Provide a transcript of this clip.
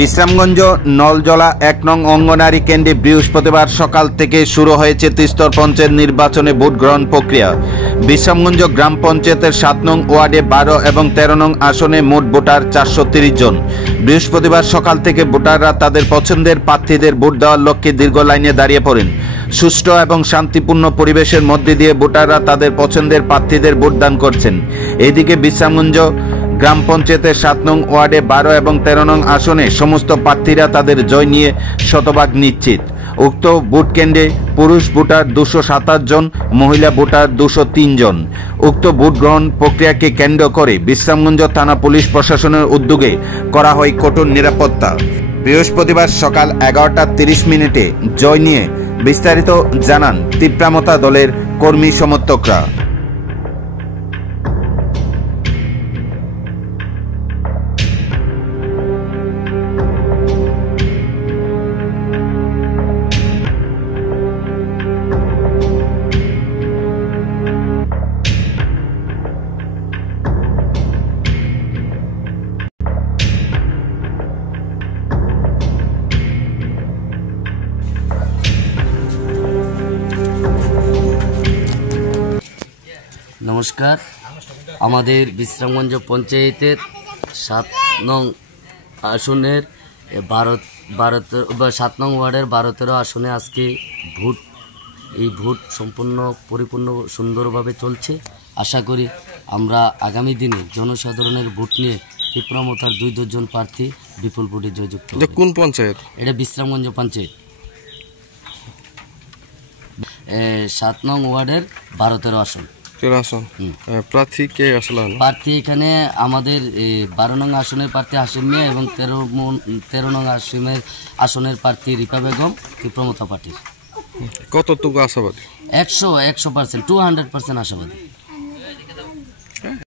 বিশ্রামগঞ্জ নলজলা ১ নং অঙ্গনারী কেন্দ্রে বৃহস্পতিবার সকাল থেকে শুরু হয়েছে ত্রিস্তর পঞ্চায়েত নির্বাচনে ভোট গ্রহণ প্রক্রিয়া। বিশ্রামগঞ্জ গ্রাম পঞ্চায়েতের ৭ নং ওয়ার্ডে ১২ এবং ১৩ নং আসনে মোট ভোটার ৪৩০ জন। বৃহস্পতিবার সকাল থেকে ভোটাররা তাদের পছন্দের প্রার্থীদের ভোট দেওয়ার লক্ষ্যে দীর্ঘ লাইনে দাঁড়িয়ে পড়েন। সুষ্ঠু এবং শান্তিপূর্ণ পরিবেশের মধ্যে দিয়ে ভোটাররা তাদের পছন্দের প্রার্থীদের ভোটদান করছেন। এদিকে বিশ্রামগঞ্জ গ্রাম পঞ্চায়েতের ৭ নং ওয়ার্ডে ১২ এবং ১৩ নং আসনে সমস্ত প্রার্থীরা তাদের জয় নিয়ে শতভাগ নিশ্চিত। উক্ত ভোট কেন্দ্রে পুরুষ ভোটার ২২৭ জন, মহিলা ভোটার ২০৩ জন। উক্ত ভোট গ্রহণ প্রক্রিয়াকে কেন্দ্র করে বিশ্রামগঞ্জ থানা পুলিশ প্রশাসনের উদ্যোগে করা হয় কঠোর নিরাপত্তা। বৃহস্পতিবার সকাল ১১টা ৩০ মিনিটে জয় নিয়ে বিস্তারিত জানান তীব্রামতা দলের কর্মী সমর্থকরা। নমস্কার, আমাদের বিশ্রামগঞ্জ পঞ্চায়েতের ৭ নং আসনের ৭ নং ওয়ার্ডের ১২-১৩ আসনে আজকে ভোট। এই ভোট সম্পূর্ণ পরিপূর্ণ সুন্দরভাবে চলছে। আশা করি আমরা আগামী দিনে জনসাধারণের ভোট নিয়ে তীব্রমতার ২ জন প্রার্থী বিপুল ভোটে জয়যুক্ত। কোন পঞ্চায়েত? এটা বিশ্রামগঞ্জ পঞ্চায়েত ৭ নং ওয়ার্ডের ১২-১৩ আসন। প্রার্থী কে আসলেন? প্রার্থী এখানে আমাদের ১২ নং আসনের প্রার্থী হাসিম মিয়া এবং ১৩ নং আসনের প্রার্থী রিপা বেগম তীব্রমতা পার্টির। কতটুকু আশাবাদী? 100% 200% আশাবাদী।